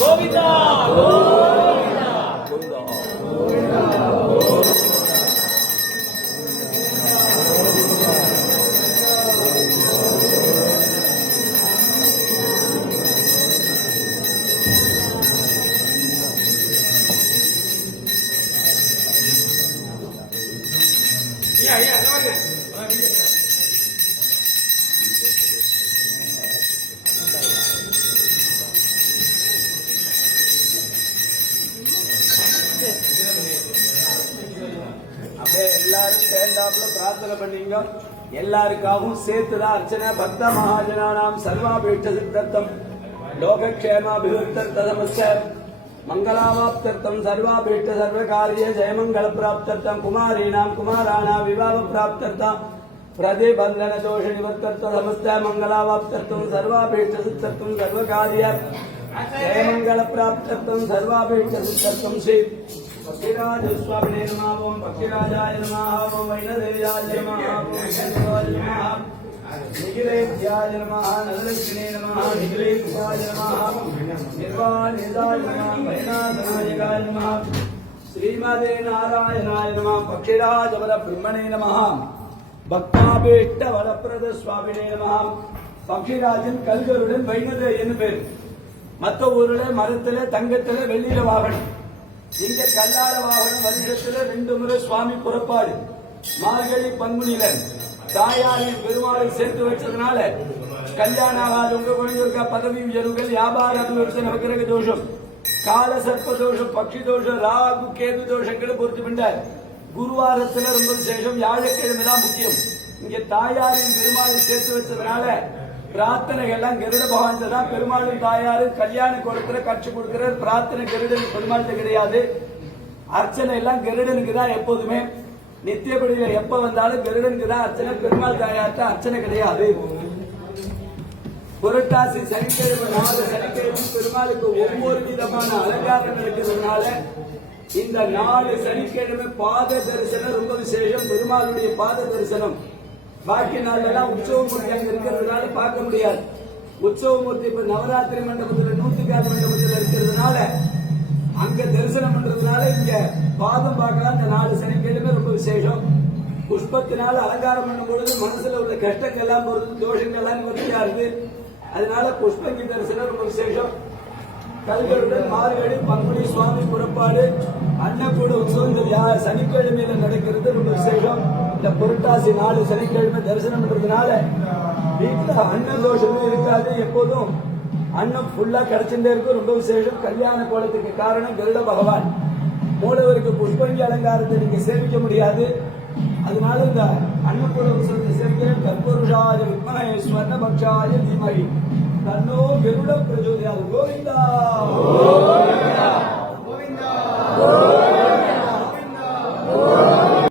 கோவிந்தா எல்லாரும் சேர்ந்தாப்புல பிரார்த்தனை பண்ணீங்க. எல்லாருக்காகவும் சேர்த்துதான் அர்ச்சனை. பக்த மகாஜனானாம் சர்வாபீட்ச சித்தர்த்தம் லோகக்ஷேமாபிவர்த்தர்த்தமஸ்ய மங்களாவாப்தர்த்தம் சர்வாபீட்ச சர்வகாரிய ஜெயமங்கள பிராப்தர்த்தம் குமாரீணாம் குமாராணாம் விவாஹ பிராப்தர்த்தம் பிரதிபந்தன தோஷ நிவர்த்தர்த்த சமஸ்த மங்களாவாப்தர்த்தம் சர்வாபீட்ச சித்தர்த்தம் சர்வகாரிய ஜெயமங்கள பிராப்தர்த்தம் சர்வாபீட்ச சித்தர்த்தம் ஸ்ரீ பக்திராஜ சுவாமினே நமः. ஓம் பக்திராஜாய நமः. ஓம் வைணதேயாய நமः. ஓம் வைணவாய நமः. நிகிலேத்யாய நமः. நலலக்ஷ்மினே நமः. நிகிலேத்யாய நமः. நிர்வாணிதாய நமः. வைணாதநாயகாய நமः. ஸ்ரீமதே நாராயணாய நமः. பக்திராஜ வர பிரம்மணே நமः. பக்தாபீஷ்ட வரப்பிரத சுவாமினே நமः. பக்திராஜன் கல்கருடன் வைணதேயன்னு பேர். மற்ற ஊர்ல மரத்துல தங்கத்துல வெள்ளியில வாகனம். இங்க கல்லாட வாகனம். வருஷத்துல 2 முறை சுவாமி புறப்பாடு. மார்கழி பங்குனியில தாயாரின் பெருமாளை சேர்த்து வச்சதுனால கல்யாணம் ஆகாது. உங்க குழந்தைங்க பதவி உயர்வுகள், வியாபார அபிவிருத்தி, நவகிரக தோஷம், கால சர்ப்ப தோஷம், பக்ஷி தோஷம், ராகு கேது தோஷங்களை பொறுத்து பண்ணார். குருவாரத்துல ரொம்ப விசேஷம். வியாழக்கிழமை தான் முக்கியம். இங்க தாயாரின் பெருமாளை சேர்த்து வச்சதுனால பிரார்த்தனைகள்லாம் கருட பகவான் தான். பெருமாளும் தாயாரும் கல்யாண குளத்துல கட்சி கொடுக்கிறார். பிரார்த்தனை கருடன் பெருமாள்கிட்ட கிடையாது. அர்ச்சனை எல்லாம் கருடனுக்கு தான் எப்போதுமே. நித்தியபடியில எப்ப வந்தாலும் கருடனுக்கு தான் அர்ச்சனை. பெருமாள் தாயார்ட்ட அர்ச்சனை கிடையாது. புரட்டாசி சனிக்கிழமை 4 சனிக்கிழமை பெருமாளுக்கு ஒவ்வொரு விதமான அலங்காரம் நடக்கிறதுனால இந்த 4 சனிக்கிழமை பாத தரிசனம் ரொம்ப விசேஷம். பெருமாளுடைய பாத தரிசனம். பாக்கி நாளெல்லாம் உற்சவமூர்த்தி அங்க இருக்கிறதுனால பார்க்க முடியாது. உற்சவமூர்த்தி இப்ப நவராத்திரி மண்டபத்துல 100 மண்டபத்துல இருக்கிறதுனால அங்க தரிசனம் பண்றதுனால இங்க பாதம் பார்க்கலாம். இந்த 4 சனிக்கிழமை ரொம்ப விசேஷம். புஷ்பத்தினால அலங்காரம் பண்ணும் பொழுது மனசுல உள்ள கஷ்டங்கள் எல்லாம் போறது, தோஷங்கள் எல்லாம் நிவர்த்தியா இருக்கு. அதனால புஷ்பங்கி தரிசனம் ரொம்ப விசேஷம். கல்களுடன் மார்கழி பங்குனி சுவாமி புறப்பாடு அன்னக்கூட உற்சவம் இந்த சனிக்கிழமையில நடக்கிறது ரொம்ப விசேஷம். இந்த புரட்டாசி 4 சனிக்கிழமை தரிசனம் பண்றதுனால வீட்டுல அன்ன தோஷமும் இருக்காது. எப்போதும் அன்னம் ஃபுல்லா கிடைச்சுட்டே இருக்கும். ரொம்ப விசேஷம். கல்யாண கோலத்துக்கு காரணம் கருட பகவான். மூலவருக்கு புஷ்பங்கி அலங்காரத்தை நீங்க சேவிக்க முடியாது. அதனால இந்த அன்னக்கூட உற்சவத்தை சேர்க்க கற்பூருஷாய வித்மஹே ஸ்வர்ணபக்ஷாய தீமஹி தன்னோ கருட பிரச்சோதயாத். கோவிந்தா.